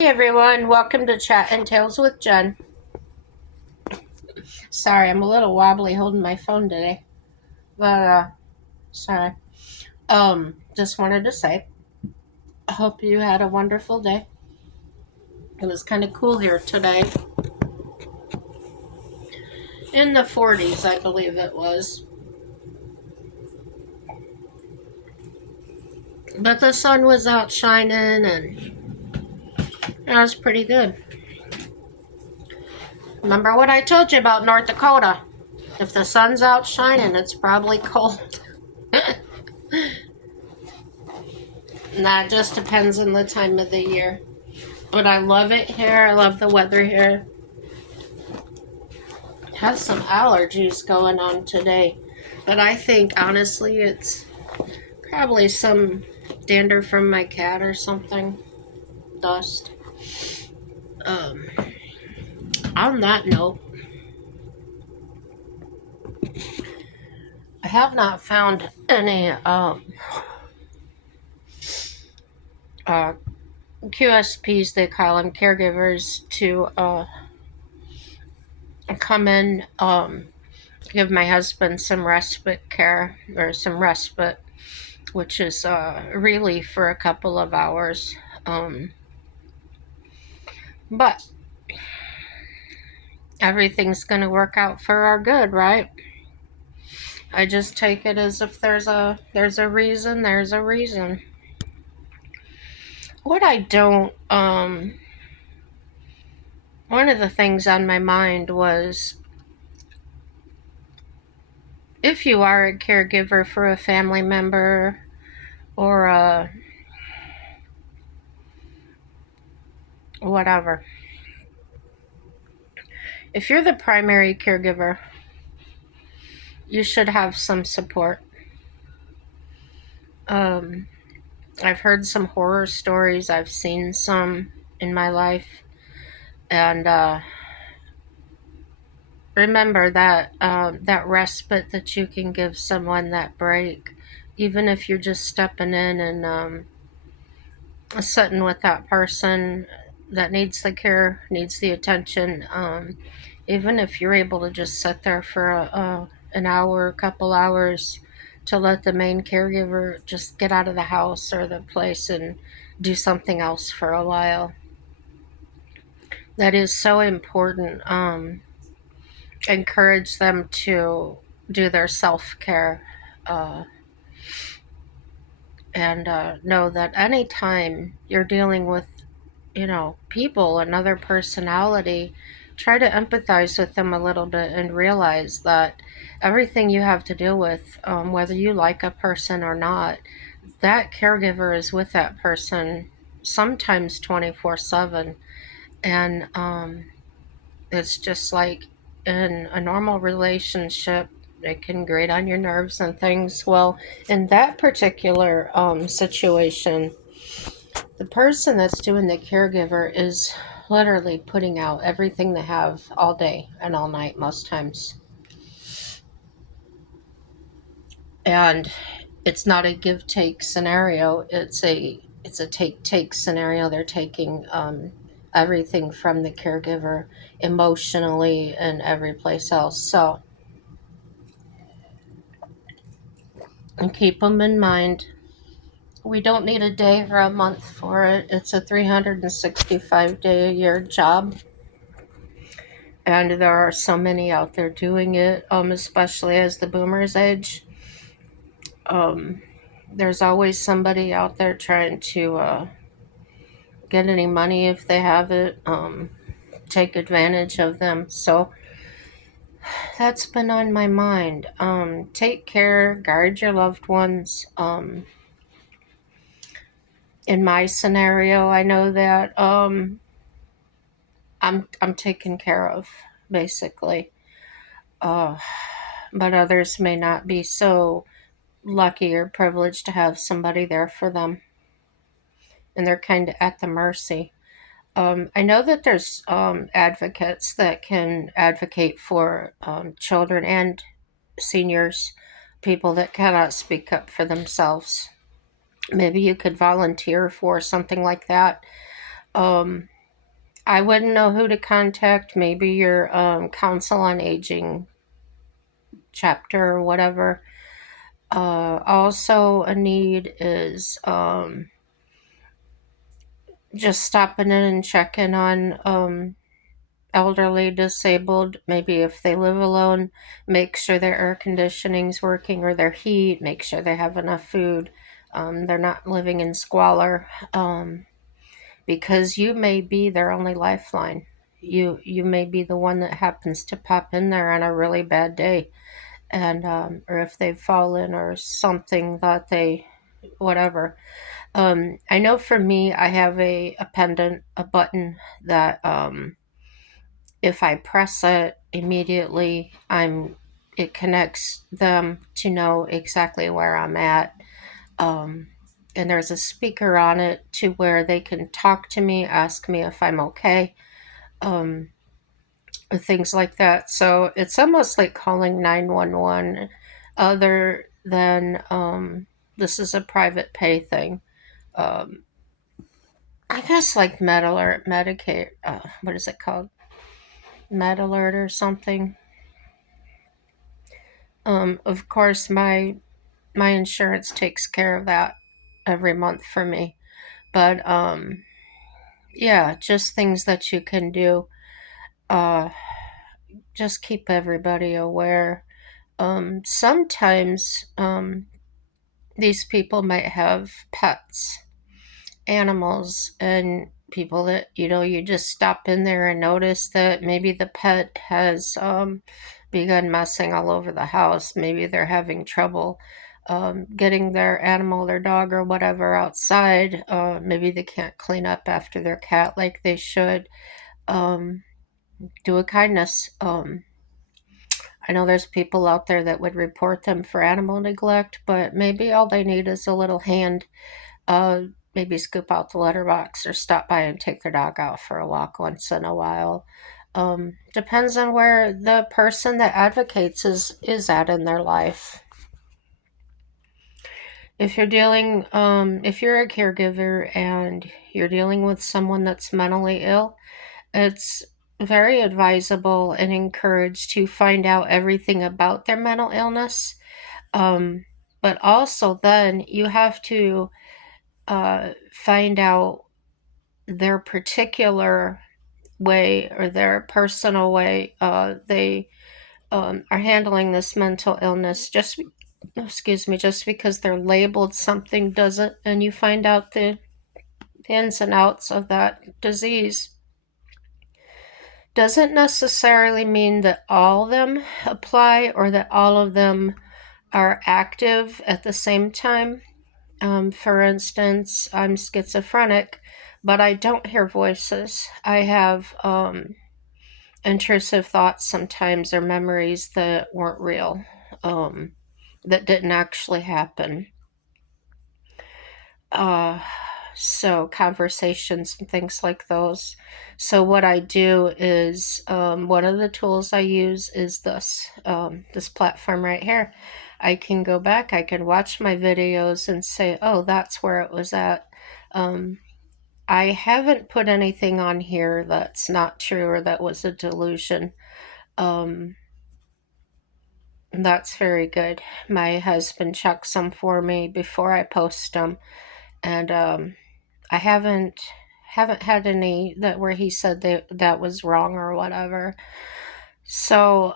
Hey everyone, welcome to Chat and Tales with Jen. Sorry, I'm a little wobbly holding my phone today. But sorry. Just wanted to say, I hope you had a wonderful day. It was kind of cool here today. In the 40s, I believe it was. But the sun was out shining and it was pretty good. Remember what I told you about North Dakota? If the sun's out shining, it's probably cold. And that just depends on the time of the year. But I love it here. I love the weather here. Have some allergies going on today. But I think, honestly, it's probably some dander from my cat or something. Dust. Um, on that note, I have not found any uh, QSPs, they call them, caregivers, to come in, give my husband some respite care, or some respite, which is really for a couple of hours. But everything's going to work out for our good, right? I just take it as if there's a reason, there's a reason. What I don't one of the things on my mind was, if you are a caregiver for a family member or whatever, if you're the primary caregiver, you should have some support. I've heard some horror stories, I've seen some in my life, and remember that that respite that you can give someone, that break, even if you're just stepping in and sitting with that person that needs the care, needs the attention. Even if you're able to just sit there for an hour, a couple hours, to let the main caregiver just get out of the house or the place and do something else for a while. That is so important. Encourage them to do their self-care, uh, and know that anytime you're dealing with, people, another personality, try to empathize with them a little bit and realize that everything you have to deal with, whether you like a person or not, that caregiver is with that person sometimes 24/7. And it's just like in a normal relationship, it can grate on your nerves and things. Well, in that particular situation, the person that's doing the caregiver is literally putting out everything they have all day and all night, most times. And it's not a give take scenario. It's a take scenario. They're taking everything from the caregiver emotionally and every place else. So, and keep them in mind. We don't need a day or a month for it. It's a 365-day a year job. And there are so many out there doing it, especially as the boomers age. Um, there's always somebody out there trying to get any money if they have it, take advantage of them. So that's been on my mind. Take care, guard your loved ones. In my scenario, I know that I'm taken care of, basically. Uh, but others may not be so lucky or privileged to have somebody there for them, and they're kind of at the mercy. I know that there's advocates that can advocate for children and seniors, people that cannot speak up for themselves. Maybe you could volunteer for something like that. Um, I wouldn't know who to contact. Maybe your council on aging chapter or whatever. Also, a need is just stopping in and checking on elderly, disabled. Maybe if they live alone, make sure their air conditioning's working or their heat. Make sure they have enough food. They're not living in squalor. Because you may be their only lifeline. You may be the one that happens to pop in there on a really bad day, and or if they've fallen or something that they whatever. I know for me, I have a pendant, a button that if I press it immediately, it connects them to know exactly where I'm at. Um, and there's a speaker on it to where they can talk to me, ask me if I'm okay, um, things like that. So it's almost like calling 911, other than this is a private pay thing. Um, I guess like Med Alert, Medicare, what is it called? Med Alert or something. Of course, my insurance takes care of that every month for me. But yeah, just things that you can do. Uh, just keep everybody aware. Sometimes these people might have pets, animals, and people that you just stop in there and notice that maybe the pet has begun messing all over the house. Maybe they're having trouble getting their animal, their dog, or whatever outside. Maybe they can't clean up after their cat like they should. Um, do a kindness. I know there's people out there that would report them for animal neglect, but maybe all they need is a little hand. Uh, Maybe scoop out the litter box or stop by and take their dog out for a walk once in a while. Depends on where the person that advocates is at in their life. If you're a caregiver and you're dealing with someone that's mentally ill, it's very advisable and encouraged to find out everything about their mental illness. Um, but also, then you have to find out their particular way or their personal way they are handling this mental illness. Just excuse me, just because they're labeled something doesn't, and you find out the ins and outs of that disease, doesn't necessarily mean that all of them apply or that all of them are active at the same time. For instance, I'm schizophrenic, but I don't hear voices. I have intrusive thoughts sometimes or memories that weren't real, um, that didn't actually happen. Uh, so conversations and things like those. So what I do is one of the tools I use is this platform right here. I can go back, I can watch my videos and say, oh, that's where it was at. Um, I haven't put anything on here that's not true or that was a delusion. Um, that's very good. My husband checks them for me before I post them, and I haven't had any that where he said that was wrong or whatever. So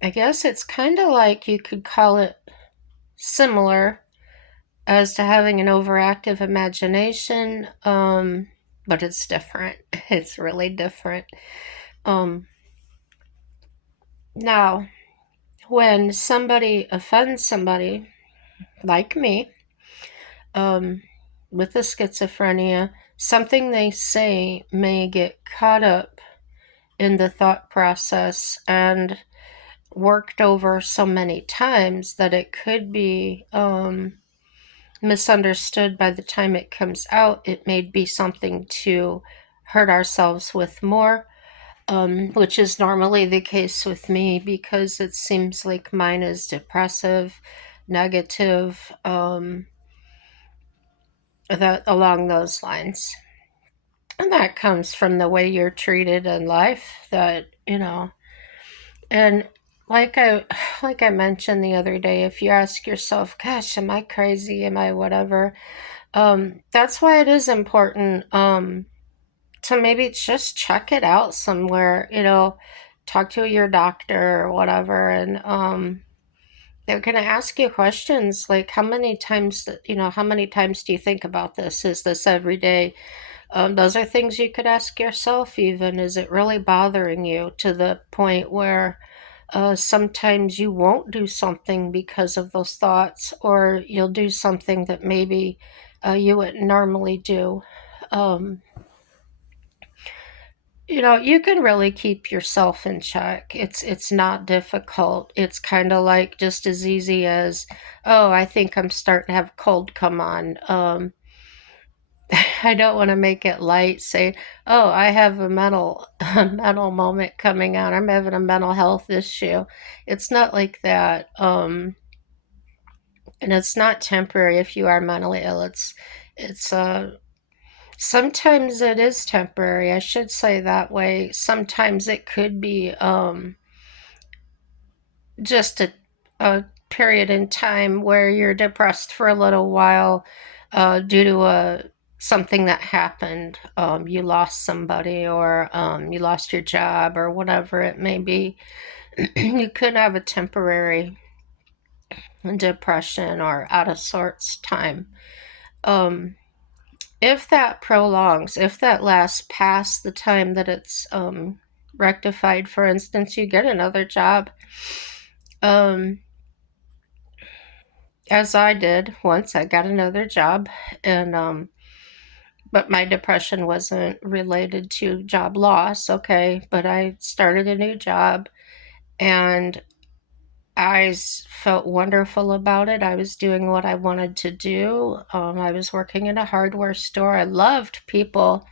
I guess it's kind of like you could call it similar as to having an overactive imagination, but it's different. It's really different. Um, Now, when somebody offends somebody like me, um, with the schizophrenia, something they say may get caught up in the thought process and worked over so many times that it could be misunderstood by the time it comes out. It may be something to hurt ourselves with more, which is normally the case with me because it seems like mine is depressive, negative, that along those lines. And that comes from the way you're treated in life, that, and like I like I mentioned the other day, if you ask yourself, gosh, am I crazy? Am I whatever? That's why it is important to maybe just check it out somewhere, talk to your doctor or whatever, and they're going to ask you questions like how many times do you think about this? Is this every day? Those are things you could ask yourself even. Is it really bothering you to the point where sometimes you won't do something because of those thoughts, or you'll do something that maybe you wouldn't normally do? Um, you can really keep yourself in check. It's not difficult. It's kind of like just as easy as, oh, I think I'm starting to have a cold come on. I don't want to make it light. Say, oh, I have a mental a mental moment coming on. I'm having a mental health issue. It's not like that. And it's not temporary if you are mentally ill. It's sometimes it is temporary. I should say that way. Sometimes it could be just a period in time where you're depressed for a little while due to something that happened. You lost somebody, or you lost your job, or whatever it may be. You could have a temporary depression or out of sorts time. Um, if that prolongs, if that lasts past the time that it's rectified, for instance, you get another job. Um, as I did once, I got another job, and but my depression wasn't related to job loss, okay? But I started a new job, and felt wonderful about it. I was doing what I wanted to do. I was working in a hardware store. I loved people.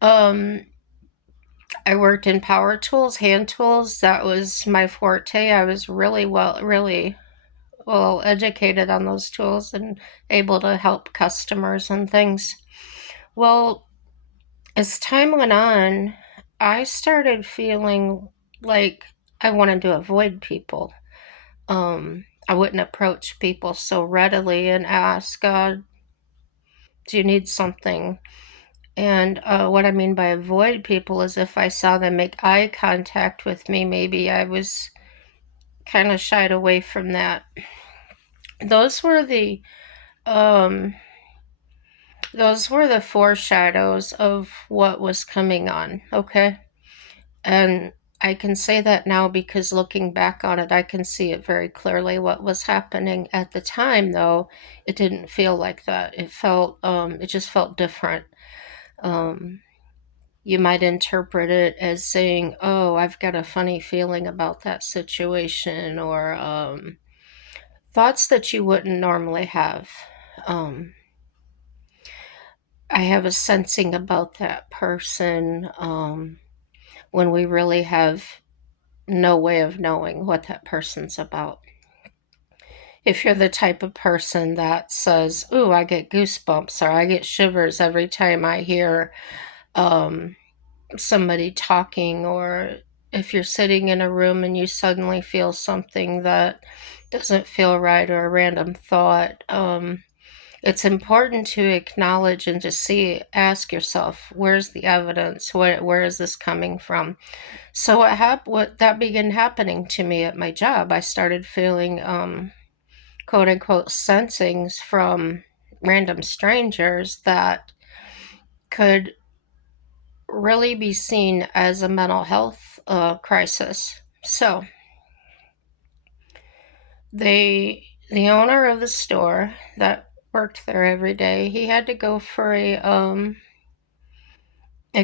Um, I worked in power tools, hand tools. That was my forte. I was really well educated on those tools and able to help customers and things. Well, as time went on, I started feeling like I wanted to avoid people. I wouldn't approach people so readily and ask, do you need something? And what I mean by avoid people is if I saw them make eye contact with me, maybe I was kind of shied away from that. Those were the um, those were the foreshadows of what was coming on. Okay, and I can say that now because looking back on it, I can see it very clearly what was happening at the time. Though it didn't feel like that. It just felt different. Um, you might interpret it as saying, "Oh, I've got a funny feeling about that situation," or thoughts that you wouldn't normally have. Um, I have a sensing about that person when we really have no way of knowing what that person's about. If you're the type of person that says, "Ooh, I get goosebumps," or "I get shivers every time I hear um, somebody talking," or if you're sitting in a room and you suddenly feel something that doesn't feel right, or a random thought, it's important to acknowledge and to ask yourself, where's the evidence? Where is this coming from? So what that began happening to me at my job. I started feeling quote unquote sensings from random strangers that could really be seen as a mental health crisis. So the owner of the store that worked there every day, he had to go for a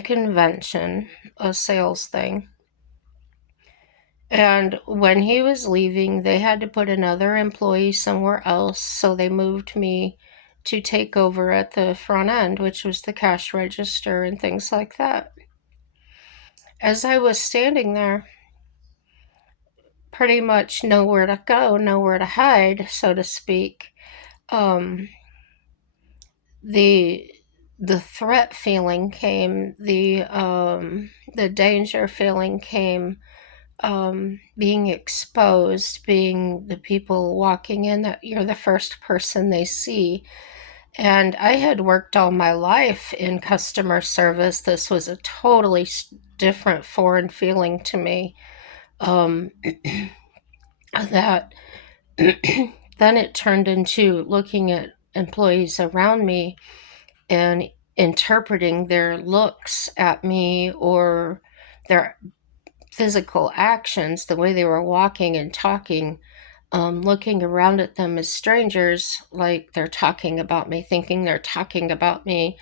convention, a sales thing. And when he was leaving, they had to put another employee somewhere else, so they moved me to take over at the front end, which was the cash register and things like that. As I was standing there, pretty much nowhere to go, nowhere to hide, so to speak, um, the the threat feeling came, the danger feeling came, being exposed, being the people walking in that you're the first person they see. And I had worked all my life in customer service. This was a totally different foreign feeling to me. Um, that then it turned into looking at employees around me and interpreting their looks at me or their physical actions, the way they were walking and talking, looking around at them as strangers, like they're talking about me, thinking they're talking about me,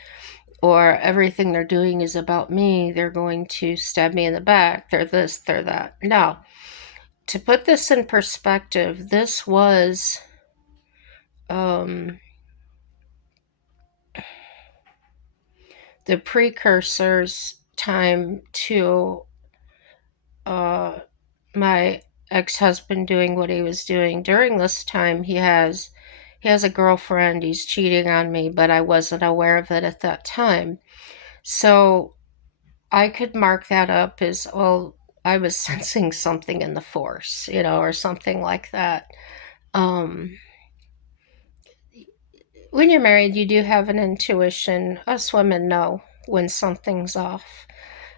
or everything they're doing is about me. They're going to stab me in the back. They're this, they're that. Now, to put this in perspective, this was um, the precursors time to uh, my ex-husband doing what he was doing. During this time, he has a girlfriend. He's cheating on me, but I wasn't aware of it at that time. So I could mark that up as, well, I was sensing something in the force, or something like that. Um, when you're married, you do have an intuition. Us women know when something's off.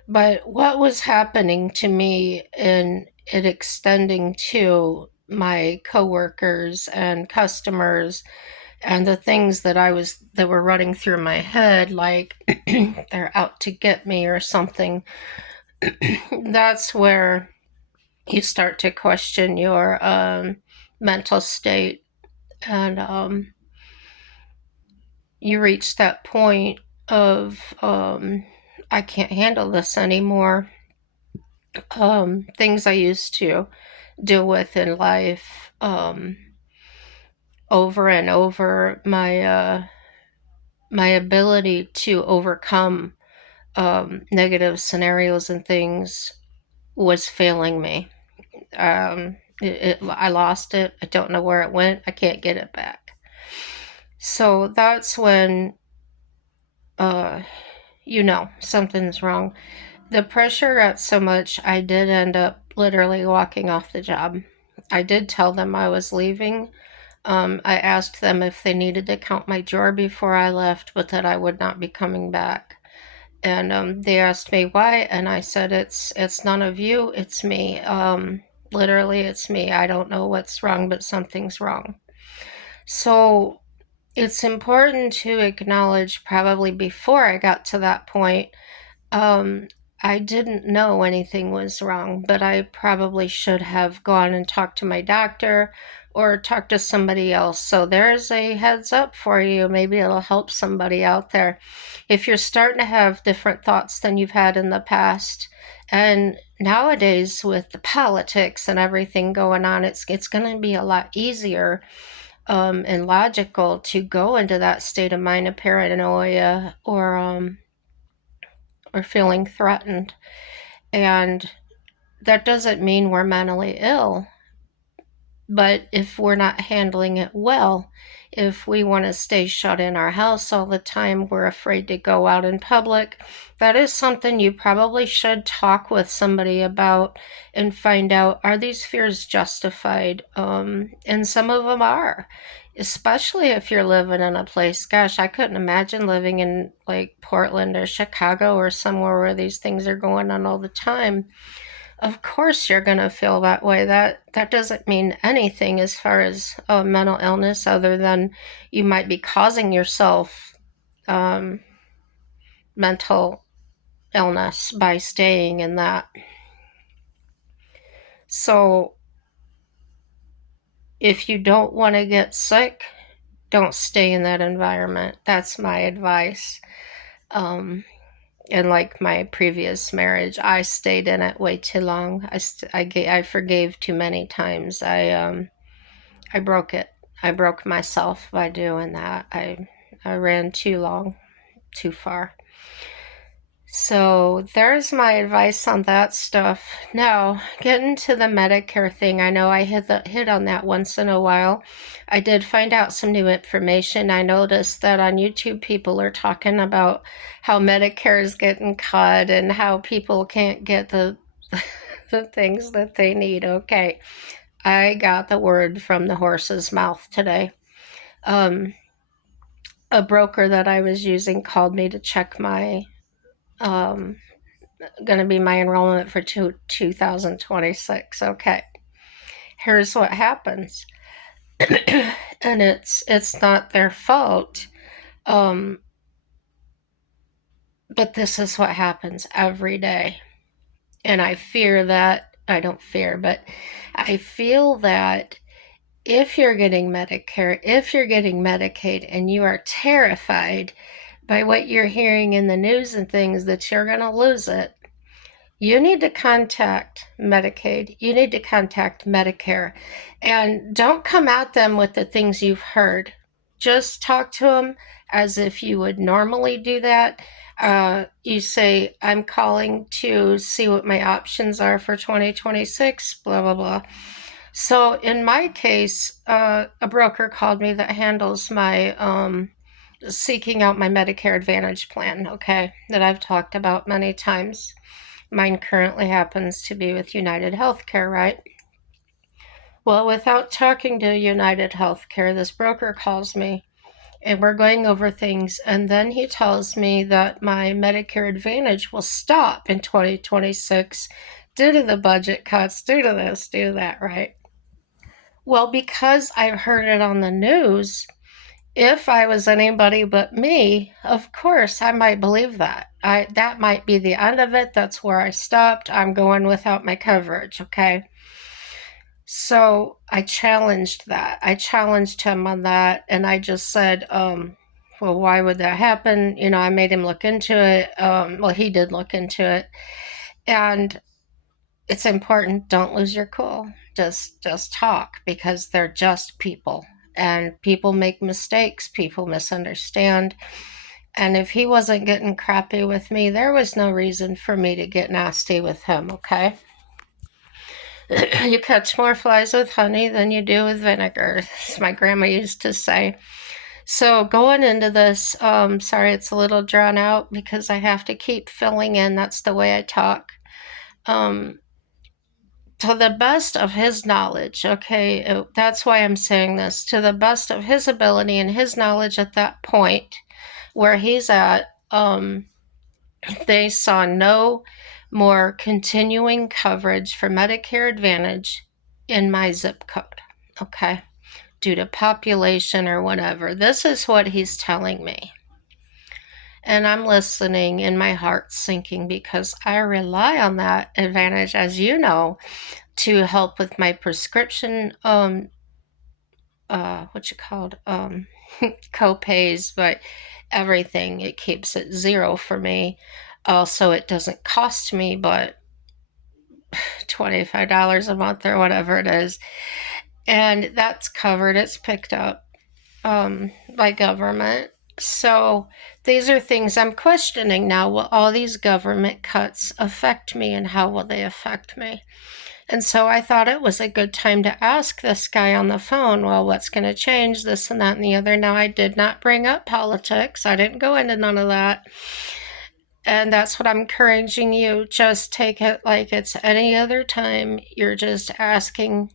But what was happening to me, and it extending to my coworkers and customers, and the things that were running through my head, like they're out to get me or something, that's where you start to question your mental state, and you reach that point of, I can't handle this anymore. Things I used to deal with in life, over and over, my ability to overcome negative scenarios and things was failing me. I lost it. I don't know where it went. I can't get it back. So that's when, uh, something's wrong. The pressure got so much, I did end up literally walking off the job. I did tell them I was leaving. I asked them if they needed to count my drawer before I left, but that I would not be coming back. And they asked me why, and I said, it's none of you, it's me. Literally, it's me. I don't know what's wrong, but something's wrong. So it's important to acknowledge, probably before I got to that point, um, I didn't know anything was wrong, but I probably should have gone and talked to my doctor or talked to somebody else. So there's a heads up for you. Maybe it'll help somebody out there. If you're starting to have different thoughts than you've had in the past, and nowadays with the politics and everything going on, it's going to be a lot easier, and logical to go into that state of mind of paranoia, or feeling threatened. And that doesn't mean we're mentally ill, but if we're not handling it well, if we want to stay shut in our house all the time, we're afraid to go out in public, that is something you probably should talk with somebody about and find out, are these fears justified? And some of them are, especially if you're living in a place, gosh, I couldn't imagine living in like Portland or Chicago or somewhere where these things are going on all the time. Of course you're going to feel that way. That doesn't mean anything as far as mental illness, other than you might be causing yourself um, mental illness by staying in that. So if you don't want to get sick, don't stay in that environment. That's my advice. And like my previous marriage, I stayed in it way too long. I forgave too many times. I broke it. I broke myself by doing that. I ran too long, too far. So there's my advice on that stuff. Now, getting to the Medicare thing, I know I hit on that once in a while. I did find out some new information. I noticed that on YouTube people are talking about how Medicare is getting cut and how people can't get the the things that they need. Okay, I got the word from the horse's mouth today. Um, a broker that I was using called me to check my um, going to be my enrollment for 2026. Okay, here's what happens, and it's not their fault, um, but this is what happens every day, and I fear that I don't fear, but I feel that if you're getting Medicare, if you're getting Medicaid, and you are terrified by what you're hearing in the news and things that you're going to lose it, you need to contact Medicaid. You need to contact Medicare. And don't come at them with the things you've heard. Just talk to them as if you would normally do that. You say, I'm calling to see what my options are for 2026, blah, blah, blah. So in my case, a broker called me that handles my seeking out my Medicare Advantage plan, okay, that I've talked about many times. Mine currently happens to be with United Healthcare, right? Well, without talking to United Healthcare, this broker calls me and we're going over things, and then he tells me that my Medicare Advantage will stop in 2026 due to the budget cuts, due to this, due to that, right? Well, because I've heard it on the news, if I was anybody but me, of course I might believe that. That might be the end of it. That's where I stopped. I'm going without my coverage, okay? So I challenged that. I challenged him on that, and I just said, well, why would that happen? You know, I made him look into it. Well, he did look into it. And it's important, don't lose your cool. Just talk, because they're just people. And people make mistakes, people misunderstand. And if he wasn't getting crappy with me, there was no reason for me to get nasty with him, okay? You catch more flies with honey than you do with vinegar, as my grandma used to say. So going into this, sorry it's a little drawn out because I have to keep filling in. That's the way I talk. Um, to the best of his knowledge, okay, that's why I'm saying this, to the best of his ability and his knowledge at that point where he's at, they saw no more continuing coverage for Medicare Advantage in my zip code, okay, due to population or whatever. This is what he's telling me. And I'm listening, and my heart's sinking because I rely on that advantage, as you know, to help with my prescription what you called co-pays, but everything, it keeps it zero for me. Also, it doesn't cost me but $25 a month or whatever it is, and that's covered. It's picked up by government. So these are things I'm questioning now. Will all these government cuts affect me, and how will they affect me? And so I thought it was a good time to ask this guy on the phone, well, what's going to change, this and that and the other. Now, I did not bring up politics. I didn't go into none of that. And that's what I'm encouraging you. Just take it like it's any other time. You're just asking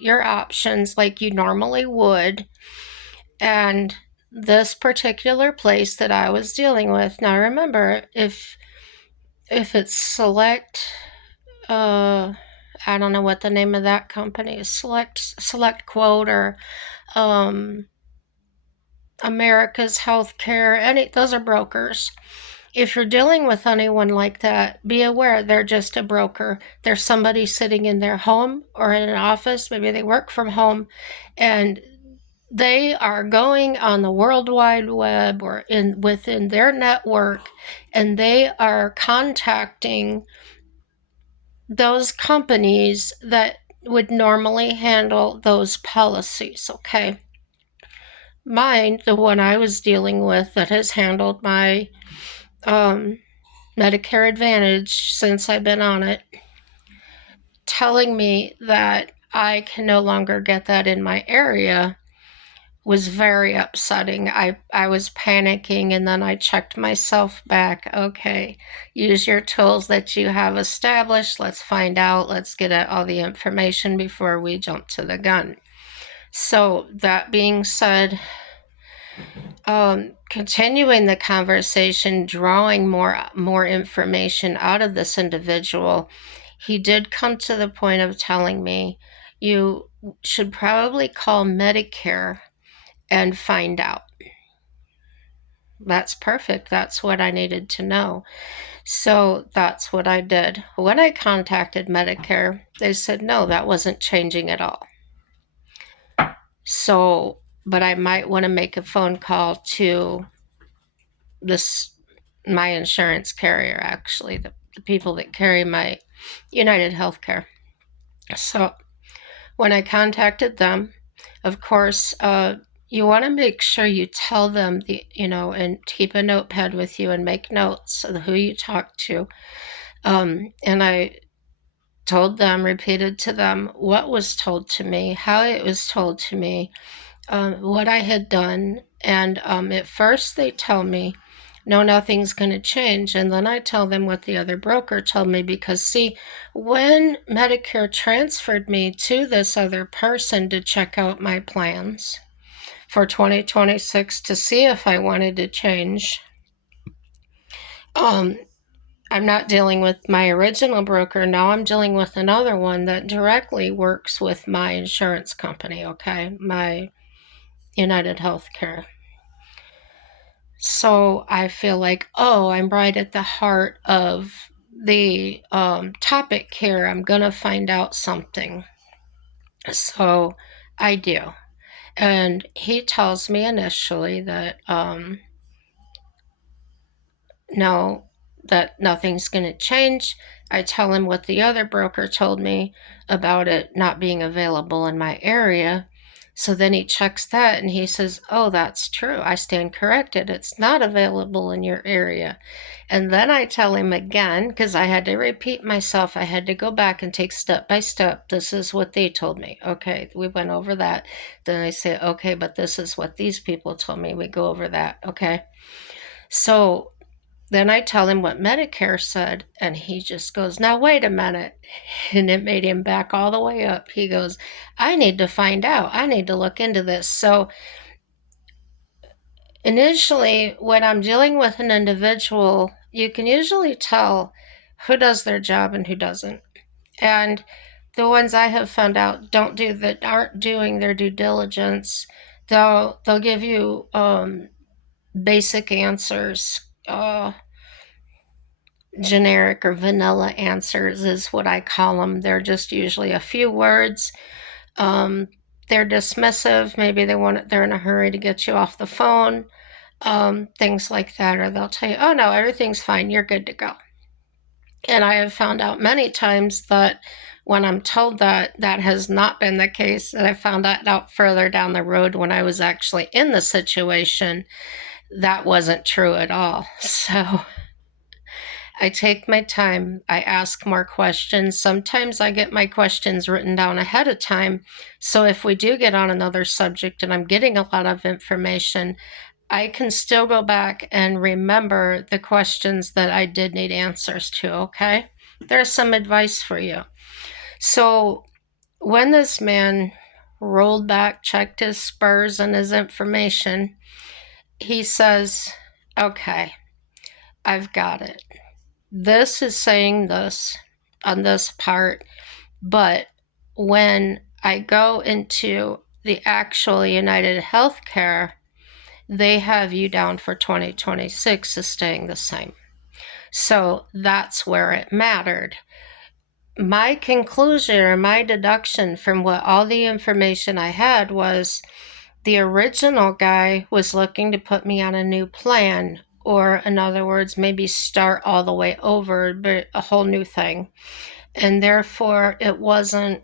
your options like you normally would. And this particular place that I was dealing with, now remember, if it's select, I don't know what the name of that company is, select quote, or America's Healthcare, those are brokers. If you're dealing with anyone like that, be aware they're just a broker. They're somebody sitting in their home or in an office. Maybe they work from home, and they are going on the World Wide Web or within their network, and they are contacting those companies that would normally handle those policies, okay? Mine, the one I was dealing with that has handled my Medicare Advantage since I've been on it, telling me that I can no longer get that in my area was very upsetting. I was panicking, and then I checked myself back. Okay, use your tools that you have established. Let's find out. Let's get at all the information before we jump to the gun. So, that being said, continuing the conversation, drawing more information out of this individual, he did come to the point of telling me, you should probably call Medicare and find out. That's perfect. That's what I needed to know. So that's what I did. When I contacted Medicare, they said no, that wasn't changing at all. So, but I might want to make a phone call to this my insurance carrier, actually, the people that carry my United Healthcare. So when I contacted them, of course, you want to make sure you tell them and keep a notepad with you and make notes of who you talk to. And I told them, repeated to them what was told to me, how it was told to me, what I had done. And at first they tell me, no, nothing's going to change. And then I tell them what the other broker told me, because see, when Medicare transferred me to this other person to check out my plans for 2026 to see if I wanted to change, I'm not dealing with my original broker. Now I'm dealing with another one that directly works with my insurance company, okay? My United Healthcare. So I feel like, oh, I'm right at the heart of the topic here. I'm going to find out something. So I do. And he tells me initially that, no, that nothing's going to change. I tell him what the other broker told me about it not being available in my area. So then he checks that and he says, oh, that's true. I stand corrected. It's not available in your area. And then I tell him again, because I had to repeat myself. I had to go back and take step by step. This is what they told me. Okay, we went over that. Then I say, okay, but this is what these people told me. We go over that. Okay. So then I tell him what Medicare said, and he just goes, now, wait a minute. And it made him back all the way up. He goes, I need to find out. I need to look into this. So initially, when I'm dealing with an individual, you can usually tell who does their job and who doesn't. And the ones I have found out aren't doing their due diligence. They'll give you basic answers. Generic or vanilla answers is what I call them. They're just usually a few words. They're dismissive. Maybe they're in a hurry to get you off the phone. Things like that. Or they'll tell you, oh no, everything's fine. You're good to go. And I have found out many times that when I'm told that, that has not been the case. And I found that out further down the road when I was actually in the situation. That wasn't true at all. So I take my time. I ask more questions. Sometimes I get my questions written down ahead of time. So if we do get on another subject and I'm getting a lot of information, I can still go back and remember the questions that I did need answers to, okay? There's some advice for you. So when this man rolled back, checked his spurs and his information, he says, okay, I've got it. This is saying this on this part, but when I go into the actual United Healthcare, they have you down for 2026 as staying the same. So that's where it mattered. My conclusion or my deduction from what all the information I had was the original guy was looking to put me on a new plan, or in other words, maybe start all the way over, but a whole new thing. And therefore, it wasn't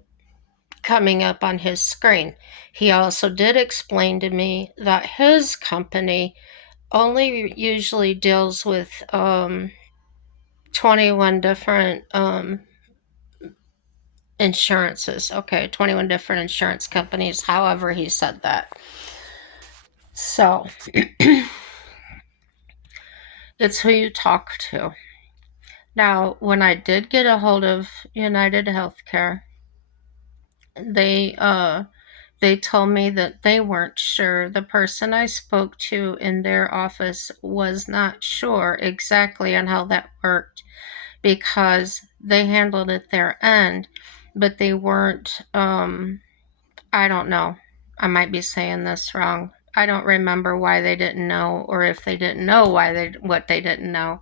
coming up on his screen. He also did explain to me that his company only usually deals with 21 different insurances. Okay, 21 different insurance companies, however he said that. So, it's who you talk to. Now, when I did get a hold of United Healthcare, they they told me that they weren't sure. The person I spoke to in their office was not sure exactly on how that worked because they handled it their end, but they weren't, I don't know. I might be saying this wrong. I don't remember why they didn't know, or if they didn't know what they didn't know.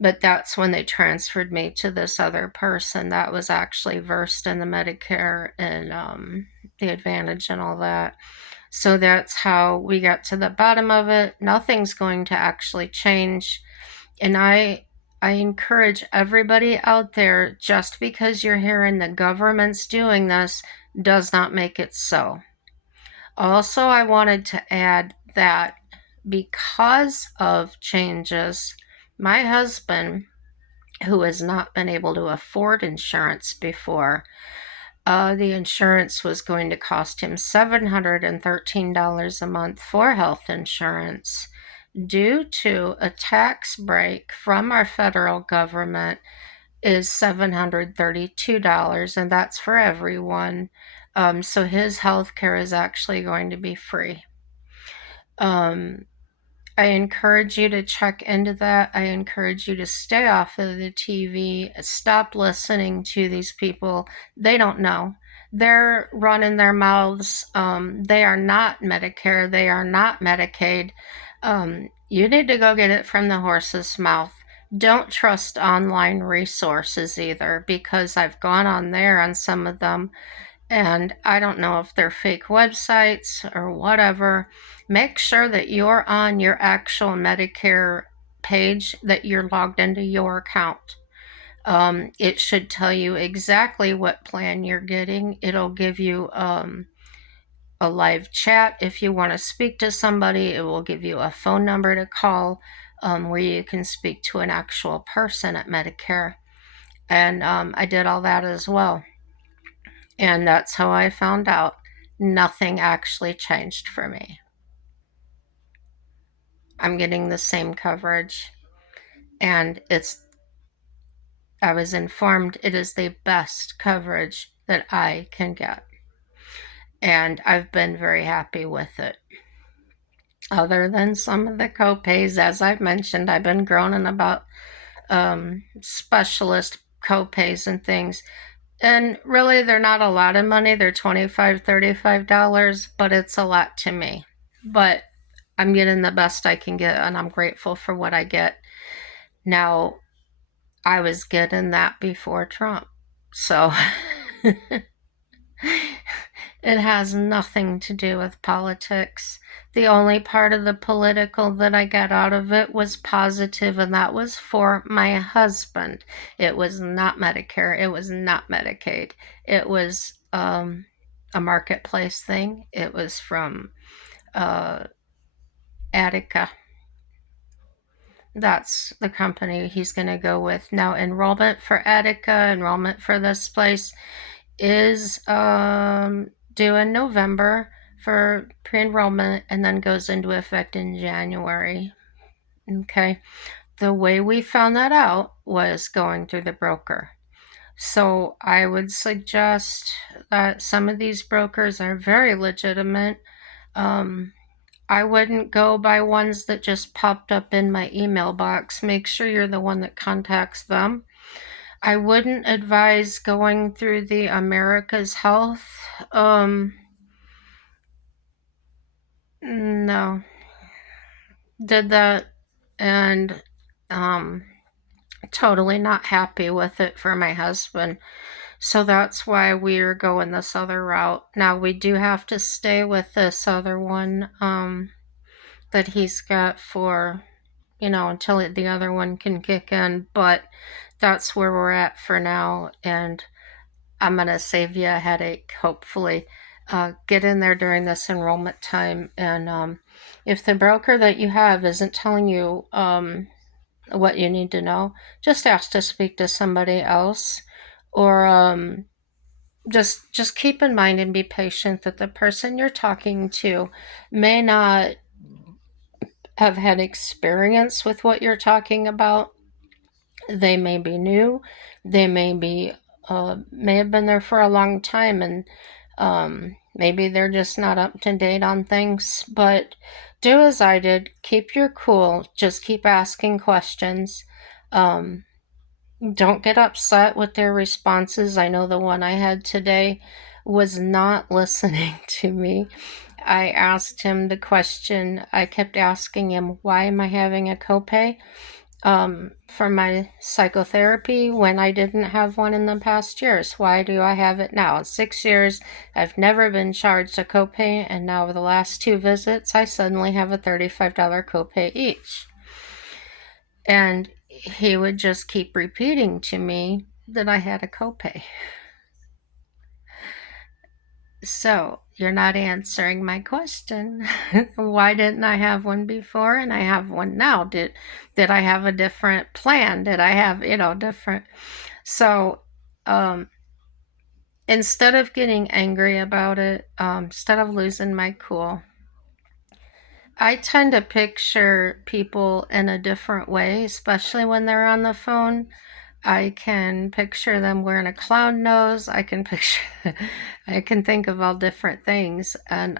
But that's when they transferred me to this other person that was actually versed in the Medicare and the Advantage and all that. So that's how we got to the bottom of it. Nothing's going to actually change. And I encourage everybody out there, just because you're hearing the government's doing this does not make it so. Also, I wanted to add that because of changes, my husband, who has not been able to afford insurance before, the insurance was going to cost him $713 a month for health insurance. Due to a tax break from our federal government, is $732, and that's for everyone. So his health care is actually going to be free. Um, I encourage you to check into that. I encourage you to stay off of the TV. Stop listening to these people. They don't know. They're running their mouths. They are not Medicare. They are not Medicaid. You need to go get it from the horse's mouth. Don't trust online resources either, because I've gone on there on some of them, and I don't know if they're fake websites or whatever. Make sure that you're on your actual Medicare page, that you're logged into your account. It should tell you exactly what plan you're getting. It'll give you a live chat if you want to speak to somebody. It will give you a phone number to call, where you can speak to an actual person at Medicare. And I did all that as well. And that's how I found out nothing actually changed for me. I'm getting the same coverage, and I was informed it is the best coverage that I can get. And I've been very happy with it. Other than some of the copays, as I've mentioned, I've been groaning about specialist copays and things. And really, they're not a lot of money. They're $25, $35, but it's a lot to me. But I'm getting the best I can get, and I'm grateful for what I get. Now, I was getting that before Trump. So it has nothing to do with politics. The only part of the political that I got out of it was positive, and that was for my husband. It was not Medicare. It was not Medicaid. It was a marketplace thing. It was from Attica. That's the company he's going to go with. Now, enrollment for Attica, enrollment for this place is due in November for pre-enrollment, and then goes into effect in January. Okay. The way we found that out was going through the broker. So I would suggest that some of these brokers are very legitimate. I wouldn't go by ones that just popped up in my email box. Make sure you're the one that contacts them. I wouldn't advise going through the America's Health. No. Did that, and totally not happy with it for my husband. So that's why we're going this other route. Now, we do have to stay with this other one that he's got for, until the other one can kick in. But that's where we're at for now. And I'm going to save you a headache, hopefully. Get in there during this enrollment time. And if the broker that you have isn't telling you what you need to know, just ask to speak to somebody else, or just keep in mind and be patient that the person you're talking to may not have had experience with what you're talking about. They may be new, they may have been there for a long time, and maybe they're just not up to date on things. But do as I did, keep your cool, just keep asking questions. um, don't get upset with their responses. I know the one I had today was not listening to me. I asked him the question, I kept asking him, why am I having a copay for my psychotherapy when I didn't have one in the past years? Why do I have it now? In 6 years, I've never been charged a copay, and now with the last two visits, I suddenly have a $35 copay each. And he would just keep repeating to me that I had a copay. So, you're not answering my question. Why didn't I have one before and I have one now? Did I have a different plan? Did I have, different? So, um, instead of getting angry about it, instead of losing my cool, I tend to picture people in a different way, especially when they're on the phone. I can picture them wearing a clown nose. I can picture, I can think of all different things, and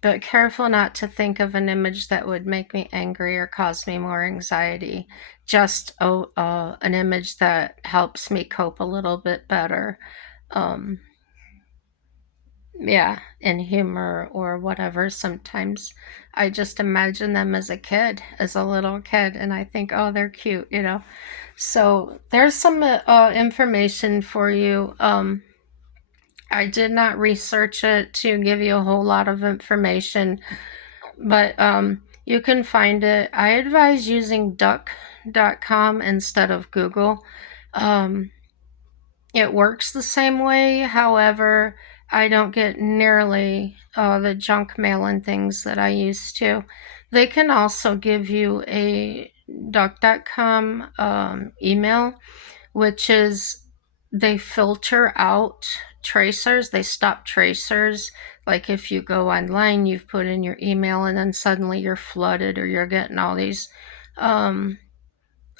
but careful not to think of an image that would make me angry or cause me more anxiety. Just an image that helps me cope a little bit better. Um, yeah, in humor or whatever. Sometimes I just imagine them as a kid, as a little kid, and I think, oh, they're cute. So there's some information for you. I did not research it to give you a whole lot of information, but you can find it. I advise using duck.com instead of Google. Um, it works the same way. However, I don't get nearly the junk mail and things that I used to. They can also give you a duck.com email, which is they filter out tracers. They stop tracers. Like if you go online, you've put in your email and then suddenly you're flooded, or you're getting all these um,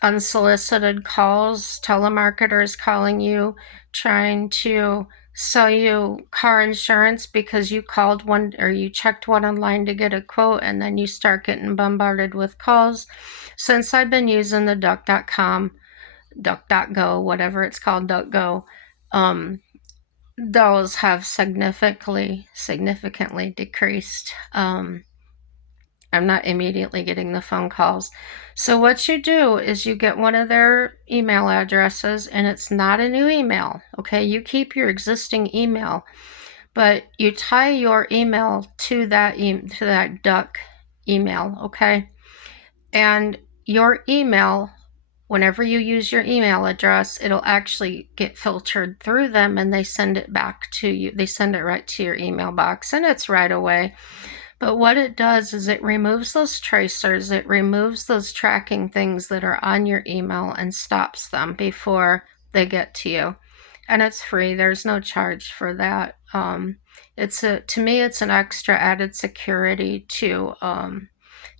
unsolicited calls, telemarketers calling you, trying to sell you car insurance because you called one or you checked one online to get a quote, and then you start getting bombarded with calls. Since I've been using the duck.com, duck.go, whatever it's called, duck.go, those have significantly decreased. I'm not immediately getting the phone calls. So what you do is you get one of their email addresses, and it's not a new email. Okay, you keep your existing email, but you tie your email to that duck email. Okay, and your email, whenever you use your email address, it'll actually get filtered through them, and they send it back to you. They send it right to your email box, and it's right away. But what it does is it removes those tracers, it removes those tracking things that are on your email and stops them before they get to you. And it's free. There's no charge for that. To me, it's an extra added security to.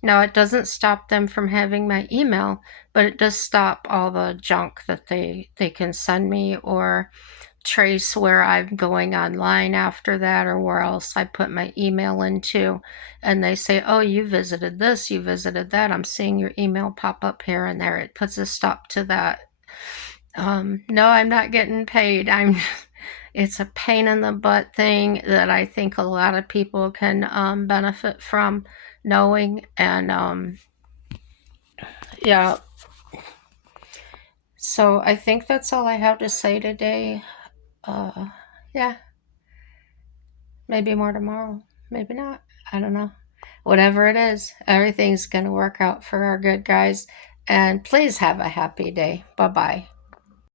Now, it doesn't stop them from having my email, but it does stop all the junk that they can send me, or trace where I'm going online after that, or where else I put my email into. And they say, oh, you visited this, you visited that. I'm seeing your email pop up here and there. It puts a stop to that. No, I'm not getting paid. It's a pain in the butt thing that I think a lot of people can benefit from knowing. And yeah, so I think that's all I have to say today. Yeah, maybe more tomorrow, maybe not. I don't know. Whatever it is, everything's going to work out for our good guys. And please have a happy day. Bye bye.